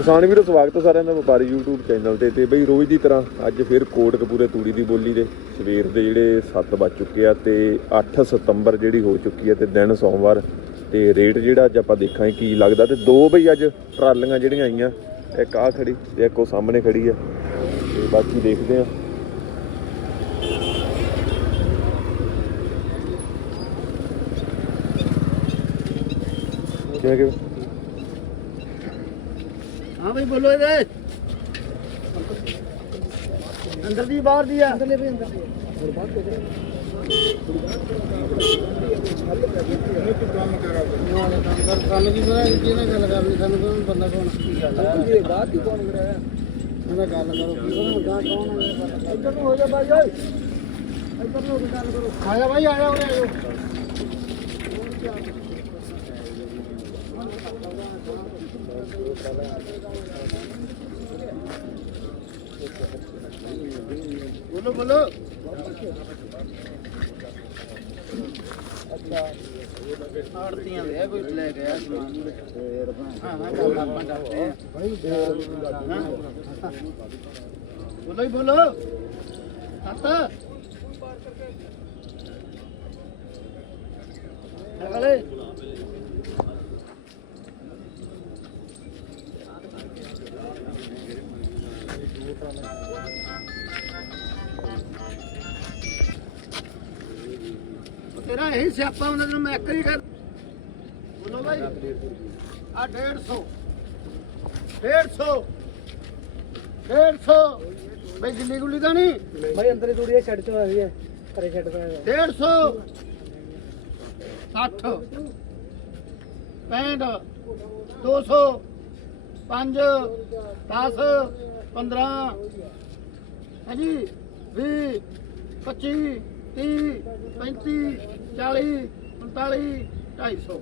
ਕਿਸਾਨ ਵੀਰੋ, ਸਵਾਗਤ ਹੈ ਸਾਰਿਆਂ ਦਾ ਵਪਾਰੀ YouTube ਚੈਨਲ ਤੇ। ਤੇ ਬਈ ਰੋਜ਼ ਦੀ ਤਰ੍ਹਾਂ ਅੱਜ ਫਿਰ ਕੋਟ ਕੋਟਕਪੂਰੇ ਤੂੜੀ ਦੀ ਬੋਲੀ ਦੇ। ਸਵੇਰ ਦੇ ਜਿਹੜੇ 7 ਵੱਜ ਚੁੱਕੇ ਆ ਤੇ 8 ਸਤੰਬਰ ਜਿਹੜੀ ਹੋ ਚੁੱਕੀ ਹੈ ਤੇ ਦਿਨ ਸੋਮਵਾਰ। ਤੇ ਰੇਟ ਜਿਹੜਾ ਅੱਜ ਆਪਾਂ ਦੇਖਾਂਗੇ ਕੀ ਲੱਗਦਾ ਤੇ ਦੋ ਬਈ ਅੱਜ ਟਰਾਲੀਆਂ ਜਿਹੜੀਆਂ ਆਈਆਂ, ਇੱਕ ਆ ਖੜੀ ਤੇ ਇੱਕ ਉਹ ਸਾਹਮਣੇ ਖੜੀ ਆ। ਤੇ ਬਾਕੀ ਦੇਖਦੇ ਆ। ਕਿਵੇਂ ਕਿ ਹਾਂ ਭਾਈ ਬੋਲੋ ਇਹਦੇ। ਅੰਦਰ ਦੀ ਬਾਹਰ ਦੀ ਆ। ਅੰਦਰਲੇ ਵੀ ਅੰਦਰ ਦੀ ਗੱਲ ਕੀ ਕਰਾਂ ਕਿਹਨੇ ਗੱਲ ਕਰਨੀ ਸਾਨੂੰ ਕੋਈ ਬੰਦਾ ਕੌਣ ਕੀ ਗੱਲ ਹੈ ਇਹ ਬਾਤ ਹੀ ਕੌਣ ਕਰਾਇਆ ਉਹਦਾ ਗੱਲ ਕਰੋ ਕੀ ਕਰਾਂ ਗਾ ਕੌਣ ਹੈ ਇੱਧਰ ਨੂੰ ਹੋ ਜਾ ਭਾਈ ਓਏ। ਇੱਧਰ ਨੂੰ ਹੋ ਕੇ ਗੱਲ ਕਰੋ। ਆਇਆ ਭਾਈ ਆਇਆ ਉਰੇ। ਆਇਓ ਬੋਲੋ ਬੋਲੋ। ਆੜਤੀਆਂ ਦੇ ਕੋਈ ਲੈ ਗਿਆ ਸਮਾਨ। ਹਾਂ ਹਾਂ ਗੱਲ ਆਪਾਂ ਕਰਦੇ ਆ। ਬੋਲੋ ਹੀ ਬੋਲੋ। ਸੱਤ। ਅਗਲੇ ਤੇਰਾ ਇਹੀ ਸਿਆਪਾ ਹੁੰਦਾ ਤੈਨੂੰ ਮੈਂ ਇੱਕ ਹੀ ਕਰ ਬੋਲੋ ਭਾਈ ਆ 150 150 150 ਬਈ ਗਿੱਲੀ ਗੁੱਲੀ ਤਾਂ ਨਹੀਂ? ਭਾਈ ਅੰਦਰ ਹੀ ਤੂੜੀ ਛੱਡ ਤੋਂ ਆ ਰਹੀ ਹੈ ਘਰੇ ਛੱਡ ਤੋਂ 150 60 65 200 5 10 15 ਹਾਂਜੀ। 20 25 30 35 40 45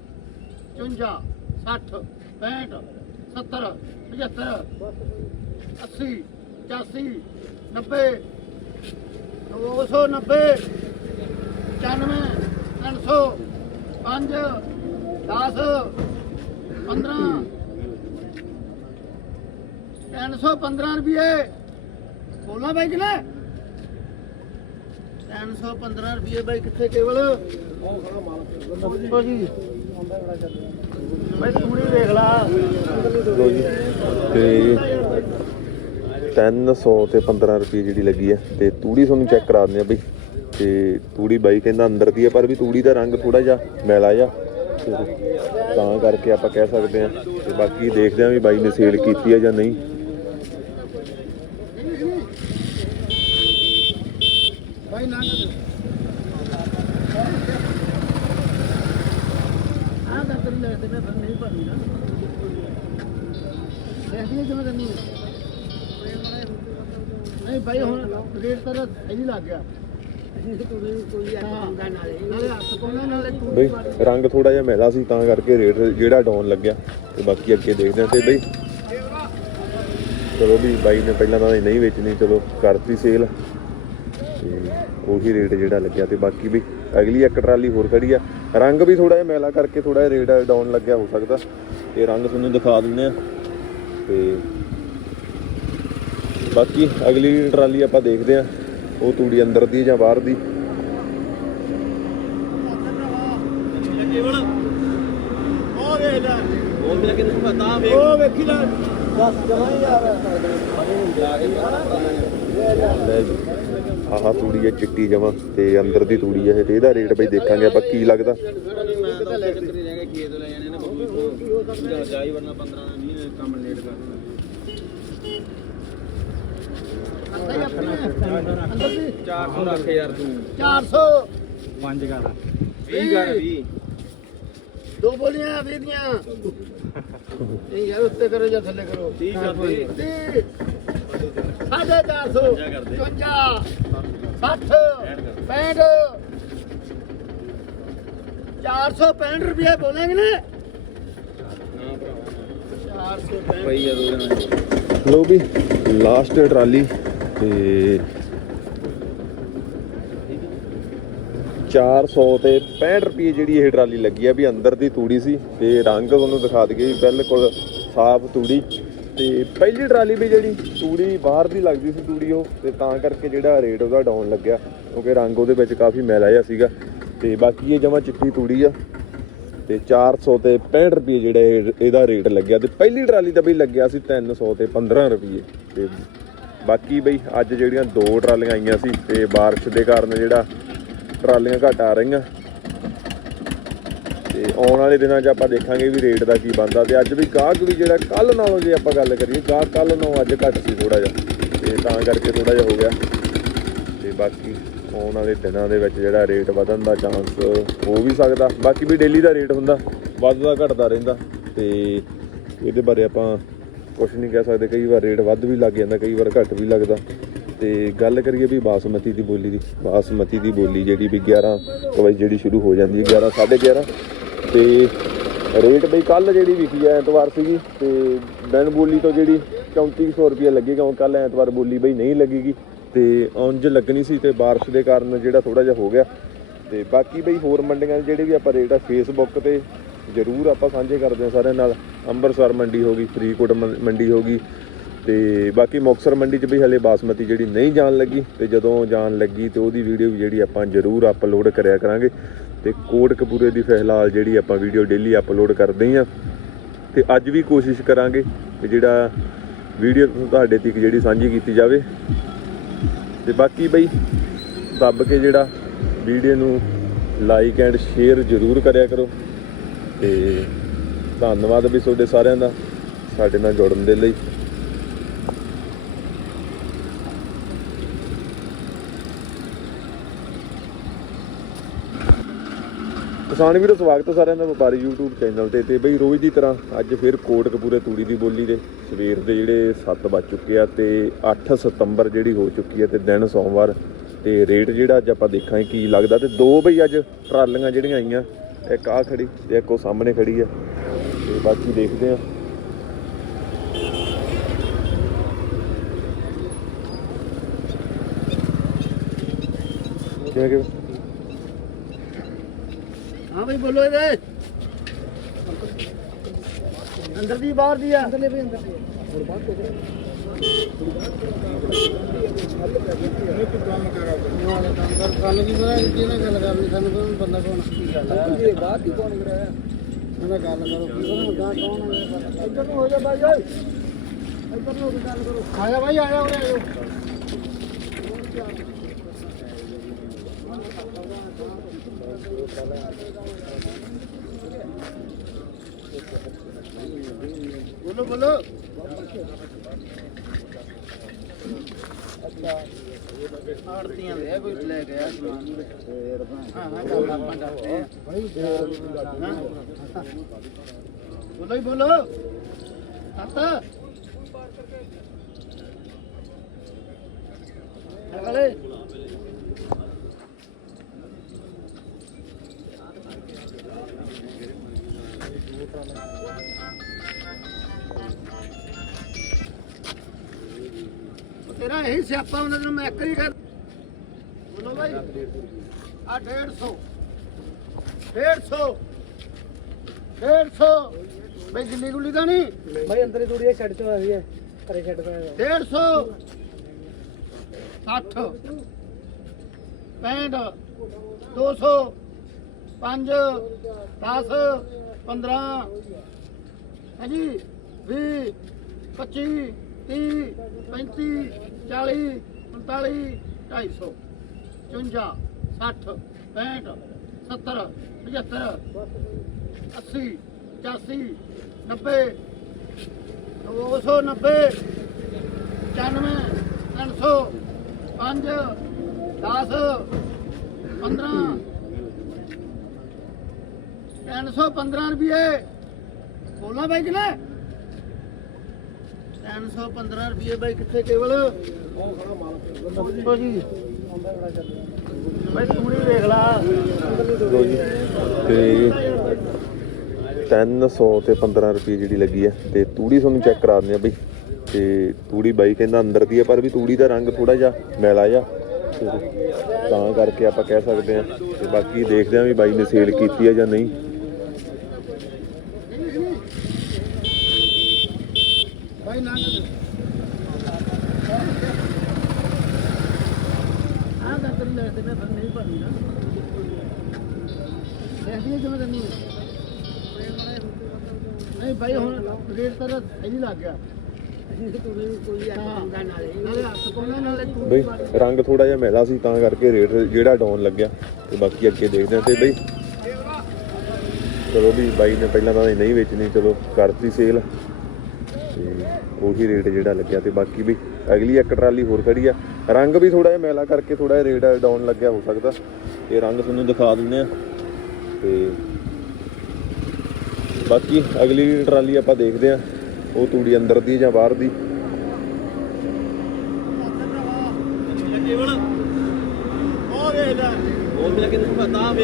250 54 60 65 70 75 80 85 90 290 95 300 5 10 15 315 ਰੁਪਏ ਬੋਲਣਾ ਬਾਈ ਕਿਨੇ 315 ਰੁਪਏ ਬਾਈ ਕਿੱਥੇ ਕੇਵਲ? ਦੱਸੋ ਬਾਈ ਤੂੜੀ ਦੇਖ ਲਾ। ਲੋ ਜੀ। ਤੇ 300 ਤੇ 15 ਰੁਪਏ ਜਿਹੜੀ ਲੱਗੀ ਆ। ਤੇ ਤੂੜੀ ਤੁਹਾਨੂੰ ਚੈੱਕ ਕਰਾ ਦਿੰਦੇ ਆ ਬਈ। ਤੇ ਤੂੜੀ ਬਾਈ ਕਹਿੰਦਾ ਅੰਦਰ ਦੀ ਆ, ਪਰ ਵੀ ਤੂੜੀ ਦਾ ਰੰਗ ਥੋੜਾ ਜਿਹਾ ਮੈਲਾ ਜਿਹਾ। ਤਾਂ ਕਰਕੇ ਆਪਾਂ ਕਹਿ ਸਕਦੇ ਆ। ਤੇ ਬਾਕੀ ਦੇਖਦੇ ਆ ਵੀ ਬਾਈ ਨੇ ਸੇਲ ਕੀਤੀ ਆ ਜਾਂ ਨਹੀਂ। ਬਾਈ ਨਾ ਤੇਰੀ ਲੈ ਮੈਂ ਫਿਰ ਨਹੀਂ ਭਰਨੀ ਨਾ ਦੇਖਦੀ ਕਿਵੇਂ ਕਰਨੀ ਨਹੀਂ ਭਾਈ ਹੁਣ ਰੇਟ ਤਾਂ ਸਹੀ ਲੱਗ ਗਿਆ ਕੋਈ ਆਉਂਦਾ ਨਾਲੇ ਨਾਲੇ ਹੱਥ ਕੋਣਾ ਨਾਲੇ ਤੂੰ ਬਈ ਰੰਗ ਥੋੜਾ ਜਿਹਾ ਮੈਲਾ ਸੀ, ਤਾਂ ਕਰਕੇ ਰੇਟ ਜਿਹੜਾ ਡਾਊਨ ਲੱਗਿਆ, ਤੇ ਬਾਕੀ ਅੱਗੇ ਦੇਖਦੇ ਹਾਂ ਤੇ ਬਈ, ਚਲੋ ਵੀ ਬਾਈ ਨੇ ਪਹਿਲਾਂ ਤਾਂ ਨਹੀਂ ਵੇਚਣੀ, ਚਲੋ ਕਰਤੀ ਸੇਲ ਤੇ ਉਹੀ ਰੇਟ ਜਿਹੜਾ ਲੱਗਿਆ ਤੇ ਬਾਕੀ ਵੀ ਅਗਲੀ ਇੱਕ ਟਰਾਲੀ ਹੋਰ ਖੜੀ ਆ। ਰੰਗ ਵੀ ਥੋੜਾ ਜਿਹਾ ਮੈਲਾ ਕਰਕੇ ਥੋੜਾ ਜਿਹਾ ਰੇਟ ਡਾਊਨ ਲੱਗਿਆ ਹੋ ਸਕਦਾ। ਤੇ ਰੰਗ ਤੁਹਾਨੂੰ ਦਿਖਾ ਦਿੰਦੇ ਆ। ਤੇ ਬਾਕੀ ਅਗਲੀ ਟਰਾਲੀ ਆਪਾਂ ਦੇਖਦੇ ਆ ਉਹ ਤੂੜੀ ਅੰਦਰ ਦੀ ਜਾਂ ਬਾਹਰ ਦੀ। ਉਹ ਵੇਖ ਲੈ। ਉਹ ਵੇਖੀ ਲੈ ਜੀ ਆਹ ਤੂੜੀ ਹੈ ਚਿੱਟੀ ਜਮਾ ਤੇ ਅੰਦਰ ਦੀ ਤੂੜੀ ਹੈ ਤੇ ਇਹਦਾ ਰੇਟ ਬਈ ਦੇਖਾਂਗੇ ਆਪਾਂ ਕੀ ਲੱਗਦਾ। ਮੈਂ ਤਾਂ ਲੈ ਕੇ ਤੇਰੇ ਰਹਿ ਗਏ ਖੇਤ ਲੈ ਜਾਣੇ ਨਾ ਬੱਬੂ ਤੋਂ ਜਾਈ ਵਰਨਾ 15 20 ਕੰਮ ਲੇਟ ਕਰਨਾ ਅੰਦਰ ਹੀ ਆਪਣੇ ਅੰਦਰ ਦੀ 400 ਰੱਖ ਯਾਰ ਤੂੰ 400 ਪੰਜ ਕਰ 20 ਕਰ 20 ਦੋ ਬੋਲੀਆਂ ਵੀਹ ਦੀਆਂ। ਇਹ ਯਾਰ ਉੱਤੇ ਕਰੋ ਜਾਂ ਥੱਲੇ ਕਰੋ। 30 ਕਰ ਦੇ। ਤੀਹ, ਸਾਢੇ 400 55 60 65 465 ਰੁਪਏ ਬੋਲਾਂਗੇ ਨਾ। ਨਾ ਭਰਾਵਾ। 465 ਪਈ ਆ ਦੋ ਦਿਨਾਂ ਲੋ ਵੀ ਲਾਸਟ ਟਰਾਲੀ ਤੇ 400 ਤੇ 65 ਰੁਪਏ ਜਿਹੜੀ ਇਹ ਟਰਾਲੀ ਲੱਗੀ ਆ ਵੀ ਅੰਦਰ ਦੀ ਤੂੜੀ ਸੀ ਤੇ ਰੰਗ ਤੁਹਾਨੂੰ ਦਿਖਾ ਦਈਏ ਵੀ ਬਿਲਕੁਲ ਸਾਫ਼ ਤੂੜੀ। ਤੇ ਪਹਿਲੀ ਟਰਾਲੀ ਵੀ ਜਿਹੜੀ ਤੂੜੀ ਬਾਹਰ ਦੀ ਲੱਗਦੀ ਸੀ ਤੂੜੀ ਉਹ, ਤੇ ਤਾਂ ਕਰਕੇ ਜਿਹੜਾ ਰੇਟ ਉਹਦਾ ਡਾਊਨ ਲੱਗਿਆ, ਕਿਉਂਕਿ ਰੰਗ ਉਹਦੇ ਵਿੱਚ ਕਾਫੀ ਮੈਲ ਜਿਹਾ ਸੀਗਾ। ਤੇ ਬਾਕੀ ਇਹ ਜਮਾ ਚਿੱਟੀ ਤੂੜੀ ਆ, ਤੇ 400 ਤੇ 65 ਰੁਪਏ ਜਿਹੜਾ ਇਹ- ਇਹਦਾ ਰੇਟ ਲੱਗਿਆ। ਤੇ ਪਹਿਲੀ ਟਰਾਲੀ ਦਾ ਵੀ ਲੱਗਿਆ ਸੀ 300 ਤੇ 15 ਰੁਪਏ। ਤੇ ਬਾਕੀ ਬਈ ਅੱਜ ਜਿਹੜੀਆਂ ਦੋ ਟਰਾਲੀਆਂ ਆਈਆਂ ਸੀ, ਤੇ ਬਾਰਿਸ਼ ਦੇ ਕਾਰਨ ਜਿਹੜਾ ਟਰਾਲੀਆਂ ਘਟ ਆ ਰਹੀਆਂ। ਤੇ ਆਉਣ ਵਾਲੇ ਦਿਨਾਂ 'ਚ ਆਪਾਂ ਦੇਖਾਂਗੇ ਵੀ ਰੇਟ ਦਾ ਕੀ ਬਣਦਾ ਤੇ ਅੱਜ ਵੀ ਗਾਹਕ ਵੀ ਜਿਹੜਾ ਕੱਲ ਨਾਲੋਂ ਜੇ ਆਪਾਂ ਗੱਲ ਕਰੀਏ, ਗਾਹਕ ਕੱਲ ਨਾਲੋਂ ਅੱਜ ਘੱਟ ਸੀ ਥੋੜਾ ਜਿਹਾ। ਤੇ ਤਾਂ ਕਰਕੇ ਥੋੜਾ ਜਿਹਾ ਹੋ ਗਿਆ। ਤੇ ਬਾਕੀ ਆਉਣ ਵਾਲੇ ਦਿਨਾਂ ਦੇ ਵਿੱਚ ਜਿਹੜਾ ਰੇਟ ਵਧਣ ਦਾ ਚਾਂਸ ਹੋ ਵੀ ਸਕਦਾ। ਬਾਕੀ ਵੀ ਡੇਲੀ ਦਾ ਰੇਟ ਹੁੰਦਾ ਵੱਧਦਾ ਘਟਦਾ ਰਹਿੰਦਾ। ਤੇ ਇਹਦੇ ਬਾਰੇ ਆਪਾਂ ਕੁਝ ਨਹੀਂ ਕਹਿ ਸਕਦੇ। ਕਈ ਵਾਰ ਰੇਟ ਵੱਧ ਵੀ ਲੱਗ ਜਾਂਦਾ, ਕਈ ਵਾਰ ਘੱਟ ਵੀ ਲੱਗਦਾ। ਤੇ ਗੱਲ ਕਰੀਏ ਵੀ ਬਾਸਮਤੀ ਦੀ ਬੋਲੀ ਦੀ, ਬਾਸਮਤੀ ਦੀ ਬੋਲੀ ਜਿਹੜੀ ਵੀ 11 ਤੋਂ ਵਜੇ ਜਿਹੜੀ ਸ਼ੁਰੂ ਹੋ ਜਾਂਦੀ ਹੈ 11 11:30 ਤੇ ਰੇਟ ਬਈ ਕੱਲ ਜਿਹੜੀ ਵਿਕੀ ਆ, ਐਤਵਾਰ ਸੀਗੀ, ਤੇ ਦਿਨ ਬੋਲੀ ਤੋਂ ਜਿਹੜੀ 3400 ਰੁਪਏ ਲੱਗੀ ਕਿਉਂ ਕੱਲ ਐਤਵਾਰ ਬੋਲੀ ਬਈ ਨਹੀਂ ਲੱਗੇਗੀ। ਤੇ ਉਂਝ ਲੱਗਣੀ ਸੀ ਤੇ ਬਾਰਿਸ਼ ਦੇ ਕਾਰਨ ਜਿਹੜਾ ਥੋੜਾ ਜਿਹਾ ਹੋ ਗਿਆ। ਤੇ ਬਾਕੀ ਬਈ ਹੋਰ ਮੰਡੀਆਂ ਜਿਹੜੇ ਵੀ ਆਪਾਂ ਰੇਟ ਆ ਫੇਸਬੁੱਕ ਤੇ ਜ਼ਰੂਰ ਆਪਾਂ ਸਾਂਝੇ ਕਰਦੇ ਹਾਂ ਸਾਰਿਆਂ ਨਾਲ। ਅੰਮ੍ਰਿਤਸਰ ਮੰਡੀ ਹੋ ਗਈ, ਫਰੀਦਕੋਟ ਮੰ- ਮੰਡੀ ਹੋ ਗਈ ਤੇ ਬਾਕੀ ਮੁਕਤਸਰ ਮੰਡੀ 'ਚ ਵੀ ਹਲੇ ਬਾਸਮਤੀ ਜਿਹੜੀ ਨਹੀਂ ਜਾਣ ਲੱਗੀ ਤੇ ਜਦੋਂ ਜਾਣ ਲੱਗੀ ਤੇ ਉਹਦੀ ਵੀਡੀਓ ਵੀ ਜਿਹੜੀ ਆਪਾਂ ਜ਼ਰੂਰ ਅਪਲੋਡ ਕਰਿਆ ਕਰਾਂਗੇ ਤੇ ਕੋਟਕਪੂਰੇ ਦੀ ਫਿਲਹਾਲ ਜਿਹੜੀ ਆਪਾਂ ਵੀਡੀਓ ਡੇਲੀ ਅਪਲੋਡ ਕਰਦੇ ਹਾਂ ਤੇ ਅੱਜ ਵੀ ਕੋਸ਼ਿਸ਼ ਕਰਾਂਗੇ ਕਿ ਜਿਹੜਾ ਵੀਡੀਓ ਤੁਹਾਡੇ ਤੱਕ ਜਿਹੜੀ ਸਾਂਝੀ ਕੀਤੀ ਜਾਵੇ ਤੇ ਬਾਕੀ ਬਈ ਦੱਬ ਕੇ ਜਿਹੜਾ ਵੀਡੀਓ ਨੂੰ ਲਾਈਕ ਐਂਡ ਸ਼ੇਅਰ ਜ਼ਰੂਰ ਕਰਿਆ ਕਰੋ ਤੇ ਧੰਨਵਾਦ ਵੀ ਤੁਹਾਡੇ ਸਾਰਿਆਂ ਦਾ ਸਾਡੇ ਨਾਲ ਜੁੜਨ ਦੇ ਲਈ। ਕਿਸਾਨ ਵੀਰੋ, ਸਵਾਗਤ ਹੈ ਸਾਰਿਆਂ ਦਾ ਵਪਾਰੀ YouTube ਚੈਨਲ ਤੇ। ਤੇ ਬਈ ਰੋਜ਼ ਦੀ ਤਰ੍ਹਾਂ ਅੱਜ ਫਿਰ ਕੋਟ ਕੋਟਕਪੂਰੇ ਤੂੜੀ ਦੀ ਬੋਲੀ ਦੇ। ਸਵੇਰ ਦੇ ਜਿਹੜੇ 7 ਵੱਜ ਚੁੱਕੇ ਆ ਤੇ 8 ਸਤੰਬਰ ਜਿਹੜੀ ਹੋ ਚੁੱਕੀ ਹੈ ਤੇ ਦਿਨ ਸੋਮਵਾਰ। ਤੇ ਰੇਟ ਜਿਹੜਾ ਅੱਜ ਆਪਾਂ ਦੇਖਾਂਗੇ ਕੀ ਲੱਗਦਾ ਤੇ ਦੋ ਬਈ ਅੱਜ ਟਰਾਲੀਆਂ ਜਿਹੜੀਆਂ ਆਈਆਂ, ਇੱਕ ਆ ਖੜੀ ਤੇ ਇੱਕ ਉਹ ਸਾਹਮਣੇ ਖੜੀ ਆ। ਤੇ ਬਾਕੀ ਦੇਖਦੇ ਆ। ਕਿਵੇਂ ਕਿਵੇਂ? ਹਾਂ ਬਈ ਬੋਲੋ ਇਹਦੇ ਅੰਦਰ ਦੀ ਬਾਹਰ ਦੀ ਆ ਅੰਦਰਲੇ ਵੀ ਅੰਦਰ ਦੀ ਗੱਲ ਕੀ ਪਤਾ ਕਿਹਨੇ ਗੱਲ ਕਰਨੀ ਸਾਨੂੰ ਕੋਈ ਬੰਦਾ ਕੌਣ ਕੀ ਗੱਲ ਹੈ ਬਾਤ ਹੀ ਕੌਣ ਕਰਾਇਆ ਮੈਂ ਗੱਲ ਕਰੋ ਕੀ ਪਤਾ ਮੁੰਡਾ ਕੌਣ ਹੈ ਇੱਧਰ ਨੂੰ ਹੋ ਜਾ ਬਾਈ ਓਏ ਇੱਧਰ ਨੂੰ ਹੋ ਕੇ ਗੱਲ ਕਰੋ ਆਇਆ ਬਾਈ ਆਇਆ ਉਰੇ ਆਇਓ ਬੋਲੋ ਬੋਲੋ। ਆੜਤੀਆਂ ਦੇ ਕੋਈ ਲੈ ਗਿਆ ਸਮਾਨ। ਹਾਂ ਹਾਂ ਗੱਲ ਆਪਾਂ ਕਰਦੇ ਆ। ਹਾਂ। ਬੋਲੋ ਹੀ ਬੋਲੋ। ਸੱਤ ਅਗਲੇ ਇਹੀ ਸਿਆਪਾ ਹੁੰਦਾ ਤੈਨੂੰ ਮੈਂ ਇੱਕ ਹੀ ਕਰ ਬੋਲੋ ਭਾਈ ਆ 150 150 150 ਬਈ ਜਿੰਨੀ ਗੁੱਲੀ ਦਾ ਨਹੀਂ। ਭਾਈ ਅੰਦਰ ਹੀ ਥੋੜੀ ਛੱਡ ਚ ਆਈ ਹੈ। ਘਰੇ ਛੱਡ ਪਿਆ 150 60 65 200 5 10 15 ਹਾਂਜੀ 20 25 30 35 40 45 250 54 60 65 70 75 80 85 90 290 95 300 5 10 15 315 ਰੁਪਏ। ਬੋਲਣਾ ਬਾਈ ਕਿਨੇ 315 ਰੁਪਏ ਬਾਈ, ਕਿੱਥੇ ਕੇਵਲ? ਉਹ ਜੀ ਬਾਈ, ਤੂੰ ਨਹੀਂ ਵੇਖ ਲਾ। ਲੋ ਜੀ। ਤੇ 300 ਤੇ 15 ਰੁਪਏ ਜਿਹੜੀ ਲੱਗੀ ਆ, ਤੇ ਤੂੜੀ ਤੁਹਾਨੂੰ ਚੈੱਕ ਕਰਾ ਦਿੰਦੇ ਆ ਬਈ। ਤੇ ਤੂੜੀ ਬਾਈ ਕਹਿੰਦਾ ਅੰਦਰ ਦੀ ਆ, ਪਰ ਵੀ ਤੂੜੀ ਦਾ ਰੰਗ ਥੋੜਾ ਜਿਹਾ ਮੈਲਾ ਜਿਹਾ। ਤਾਂ ਕਰਕੇ ਆਪਾਂ ਕਹਿ ਸਕਦੇ ਆ। ਤੇ ਬਾਕੀ ਦੇਖਦੇ ਆ ਵੀ ਬਾਈ ਨੇ ਸੇਲ ਕੀਤੀ ਆ ਜਾਂ ਨਹੀਂ ਬਾਈ ਬਾਈ ਨਾ ਕਰ ਆ ਤਾਂ ਤੇਰੀ ਲੈ ਤੇ ਫਿਰ ਨਹੀਂ ਭਰਨੀ ਹੁਣ ਰੇਟ ਤਾਂ ਸਹੀ ਲੱਗ ਗਿਆ ਬਈ, ਰੰਗ ਥੋੜਾ ਜਿਹਾ ਮੈਲਾ ਸੀ, ਤਾਂ ਕਰਕੇ ਰੇਟ ਜਿਹੜਾ ਡਾਊਨ ਲੱਗਿਆ ਤੇ ਬਾਕੀ ਅੱਗੇ ਦੇਖਦੇ ਹਾਂ ਤੇ ਬਈ ਚਲੋ ਵੀ ਬਾਈ ਨੇ ਪਹਿਲਾਂ ਤਾਂ ਨਹੀਂ ਵੇਚਣੀ, ਚਲੋ ਕਰਤੀ ਸੇਲ ਉਹੀ ਰੇਟ ਜਿਹੜਾ ਲੱਗਿਆ ਤੇ ਬਾਕੀ ਵੀ ਅਗਲੀ ਇੱਕ ਟਰਾਲੀ ਹੋਰ ਖੜੀ ਆ। ਰੰਗ ਵੀ ਥੋੜਾ ਜਿਹਾ ਮੈਲਾ ਕਰਕੇ ਥੋੜਾ ਜਿਹਾ ਰੇਟ ਡਾਊਨ ਲੱਗਿਆ, ਹੋ ਸਕਦਾ। ਇਹ ਰੰਗ ਤੁਹਾਨੂੰ ਦਿਖਾ ਦਿੰਦੇ ਆ। ਤੇ ਬਾਕੀ ਅਗਲੀ ਟਰਾਲੀ ਆਪਾਂ ਦੇਖਦੇ ਆ, ਉਹ ਤੂੜੀ ਅੰਦਰ ਦੀ ਜਾਂ ਬਾਹਰ ਦੀ।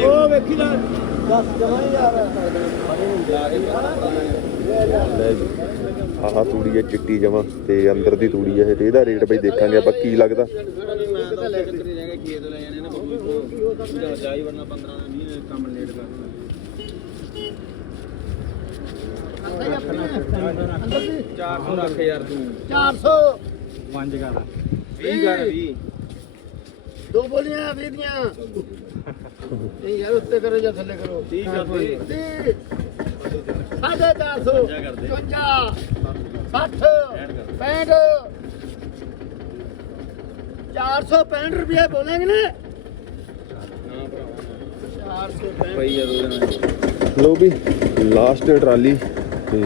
ਉਹ ਵੇਖੀ ਲੈ ਦੱਸ ਜਮਾ ਯਾਰ ਲੈ ਜੀ। ਆਹ ਤੂੜੀ ਹੈ ਚਿੱਟੀ ਜਮਾ ਤੇ ਅੰਦਰ ਦੀ ਤੂੜੀ ਹੈ ਤੇ ਇਹਦਾ ਰੇਟ ਬਈ ਦੇਖਾਂਗੇ ਆਪਾਂ ਕੀ ਲੱਗਦਾ। ਮੈਂ ਤਾਂ ਲੈ ਕੇ ਰਹਿ ਗਿਆ ਖੇਤ ਲੈ ਜਾਣੇ ਨੇ ਬੱਬੂ ਤੋਂ ਜਾਈ ਵਰਨਾ 15 ਦਾ 20 ਕੰਮ ਲੇਟ ਕਰਨਾ ਅੰਦਰ ਦੀ 400 ਰੱਖ ਯਾਰ ਤੂੰ 400 20 ਕਰ 20 ਦੋ ਬੋਲੀਆਂ ਵੀਹ ਦੀਆਂ। ਨਹੀਂ ਯਾਰ ਉੱਤੇ ਕਰੋ ਜਾਂ ਥੱਲੇ ਕਰੋ। 30 ਕਰ ਦੇ। ਤੀਹ, ਸਾਢੇ ਚਾਰ ਸੌ। ਕਰ ਦੇ। 55 60 65 465 ਰੁਪਏ ਬੋਲेंगे ਨਾ ਨਾ। ਭਰਾਵਾ 465 ਪਈ ਆ ਦੋ ਦਿਨਾਂ ਲੋ ਵੀ ਲਾਸਟ ਟਰਾਲੀ ਤੇ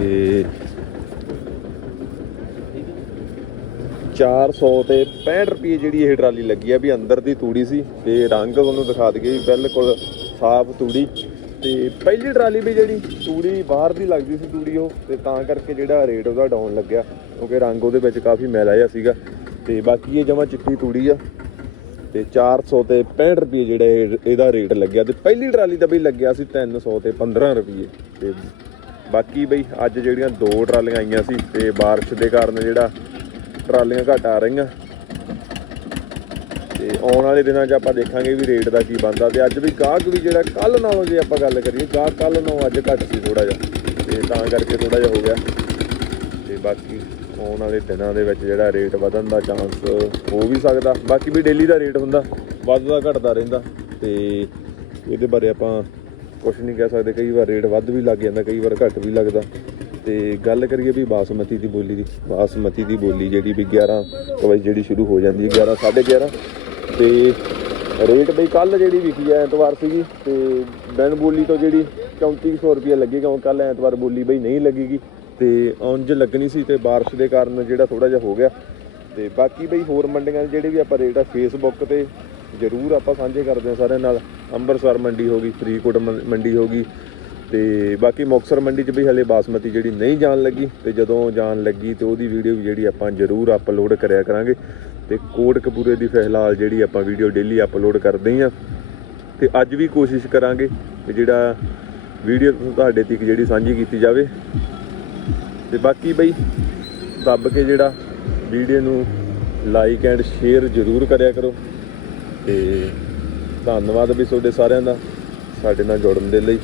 400 ਤੇ 65 ਰੁਪਏ ਜਿਹੜੀ ਇਹ ਟਰਾਲੀ ਲੱਗੀ ਆ ਵੀ ਅੰਦਰ ਦੀ ਤੂੜੀ ਸੀ ਤੇ ਰੰਗ ਤੁਹਾਨੂੰ ਦਿਖਾ ਦਈਏ ਬਿਲਕੁਲ ਸਾਫ਼ ਤੂੜੀ। ਤੇ ਪਹਿਲੀ ਟਰਾਲੀ ਵੀ ਜਿਹੜੀ ਤੂੜੀ ਬਾਹਰ ਦੀ ਲੱਗਦੀ ਸੀ ਤੂੜੀ ਉਹ, ਤੇ ਤਾਂ ਕਰਕੇ ਜਿਹੜਾ ਰੇਟ ਉਹਦਾ ਡਾਊਨ ਲੱਗਿਆ, ਕਿਉਂਕਿ ਰੰਗ ਉਹਦੇ ਵਿੱਚ ਕਾਫੀ ਮੈਲਾ ਜਿਹਾ ਸੀਗਾ। ਤੇ ਬਾਕੀ ਇਹ ਜਮਾ ਚਿੱਟੀ ਤੂੜੀ ਆ, ਤੇ 400 ਤੇ 65 ਰੁਪਏ ਜਿਹੜਾ ਇਹਦਾ ਰੇਟ ਲੱਗਿਆ। ਤੇ ਪਹਿਲੀ ਟਰਾਲੀ ਦਾ ਵੀ ਲੱਗਿਆ ਸੀ 300 ਤੇ 15 ਰੁਪਏ। ਤੇ ਬਾਕੀ ਬਈ ਅੱਜ ਜਿਹੜੀਆਂ ਦੋ ਟਰਾਲੀਆਂ ਆਈਆਂ ਸੀ, ਤੇ ਬਾਰਿਸ਼ ਦੇ ਕਾਰਨ ਜਿਹੜਾ ਟਰਾਲੀਆਂ ਘਟ ਆ ਰਹੀਆਂ ਤੇ ਆਉਣ ਵਾਲੇ ਦਿਨਾਂ 'ਚ ਆਪਾਂ ਦੇਖਾਂਗੇ ਵੀ ਰੇਟ ਦਾ ਕੀ ਬਣਦਾ ਤੇ ਅੱਜ ਵੀ ਗਾਹਕ ਵੀ ਜਿਹੜਾ ਕੱਲ ਨਾਲੋਂ ਜੇ ਆਪਾਂ ਗੱਲ ਕਰੀਏ, ਗਾਹਕ ਕੱਲ ਨਾਲੋਂ ਅੱਜ ਘੱਟ ਸੀ ਥੋੜਾ ਜਿਹਾ ਤੇ ਤਾਂ ਕਰਕੇ ਥੋੜਾ ਜਿਹਾ ਹੋ ਗਿਆ। ਤੇ ਬਾਕੀ ਆਉਣ ਵਾਲੇ ਦਿਨਾਂ ਦੇ ਵਿੱਚ ਜਿਹੜਾ ਰੇਟ ਵਧਣ ਦਾ ਚਾਂਸ ਹੋ ਵੀ ਸਕਦਾ। ਬਾਕੀ ਵੀ ਡੇਲੀ ਦਾ ਰੇਟ ਹੁੰਦਾ ਵੱਧਦਾ ਘਟਦਾ ਰਹਿੰਦਾ ਤੇ ਇਹਦੇ ਬਾਰੇ ਆਪਾਂ ਕੁਝ ਨਹੀਂ ਕਹਿ ਸਕਦੇ। ਕਈ ਵਾਰ ਰੇਟ ਵੱਧ ਵੀ ਲੱਗ ਜਾਂਦਾ, ਕਈ ਵਾਰ ਘੱਟ ਵੀ ਲੱਗਦਾ। ਤੇ ਗੱਲ ਕਰੀਏ ਵੀ ਬਾਸਮਤੀ ਦੀ ਬੋਲੀ ਦੀ, ਬਾਸਮਤੀ ਦੀ ਬੋਲੀ ਜਿਹੜੀ ਵੀ 11 ਕੁ ਵਜੇ ਜਿਹੜੀ ਸ਼ੁਰੂ ਹੋ ਜਾਂਦੀ ਹੈ 11 11:30 ਤੇ ਰੇਟ ਬਈ ਕੱਲ ਜਿਹੜੀ ਵਿਕੀ ਹੈ ਐਤਵਾਰ ਸੀਗੀ ਤੇ ਦਿਨ ਬੋਲੀ ਤੋਂ ਜਿਹੜੀ 3400 ਰੁਪਏ ਲੱਗੀ ਕਿਉਂ ਕੱਲ ਐਤਵਾਰ ਬੋਲੀ ਬਈ ਨਹੀਂ ਲੱਗੇਗੀ ਤੇ ਉਂਝ ਲੱਗਣੀ ਸੀ ਤੇ ਬਾਰਿਸ਼ ਦੇ ਕਾਰਨ ਜਿਹੜਾ ਥੋੜਾ ਜਿਹਾ ਹੋ ਗਿਆ। ਤੇ ਬਾਕੀ ਬਈ ਹੋਰ ਮੰਡੀਆਂ ਦੇ ਜਿਹੜੇ ਵੀ ਆਪਾਂ ਰੇਟ ਆ ਫੇਸਬੁੱਕ ਤੇ ਜ਼ਰੂਰ ਆਪਾਂ ਸਾਂਝੇ ਕਰਦੇ ਹਾਂ ਸਾਰਿਆਂ ਨਾਲ। ਅੰਮ੍ਰਿਤਸਰ ਮੰਡੀ ਹੋ ਗਈ, ਫਰੀਦਕੋਟ ਮੰ- ਮੰਡੀ ਹੋ ਗਈ ਤੇ ਬਾਕੀ ਮੁਕਤਸਰ ਮੰਡੀ 'ਚ ਵੀ ਹਲੇ ਬਾਸਮਤੀ ਜਿਹੜੀ ਨਹੀਂ ਜਾਣ ਲੱਗੀ ਤੇ ਜਦੋਂ ਜਾਣ ਲੱਗੀ ਤੇ ਉਹਦੀ ਵੀਡੀਓ ਵੀ ਜਿਹੜੀ ਆਪਾਂ ਜ਼ਰੂਰ ਅਪਲੋਡ ਕਰਿਆ ਕਰਾਂਗੇ। ਤੇ ਕੋਟਕਪੂਰੇ ਦੀ ਫਿਲਹਾਲ ਜਿਹੜੀ ਆਪਾਂ ਵੀਡੀਓ ਡੇਲੀ ਅਪਲੋਡ ਕਰਦੇ ਹਾਂ ਤੇ ਅੱਜ ਵੀ ਕੋਸ਼ਿਸ਼ ਕਰਾਂਗੇ ਕਿ ਜਿਹੜਾ ਵੀਡੀਓ ਤੁਹਾਡੇ ਤੱਕ ਜਿਹੜੀ ਸਾਂਝੀ ਕੀਤੀ ਜਾਵੇ। ਤੇ ਬਾਕੀ ਬਈ, ਦੱਬ ਕੇ ਜਿਹੜਾ ਵੀਡੀਓ ਨੂੰ ਲਾਈਕ ਐਂਡ ਸ਼ੇਅਰ ਜ਼ਰੂਰ ਕਰਿਆ ਕਰੋ। ਤੇ ਧੰਨਵਾਦ ਵੀ ਤੁਹਾਡੇ ਸਾਰਿਆਂ ਦਾ, ਸਾਡੇ ਨਾਲ ਜੁੜਨ ਦੇ ਲਈ।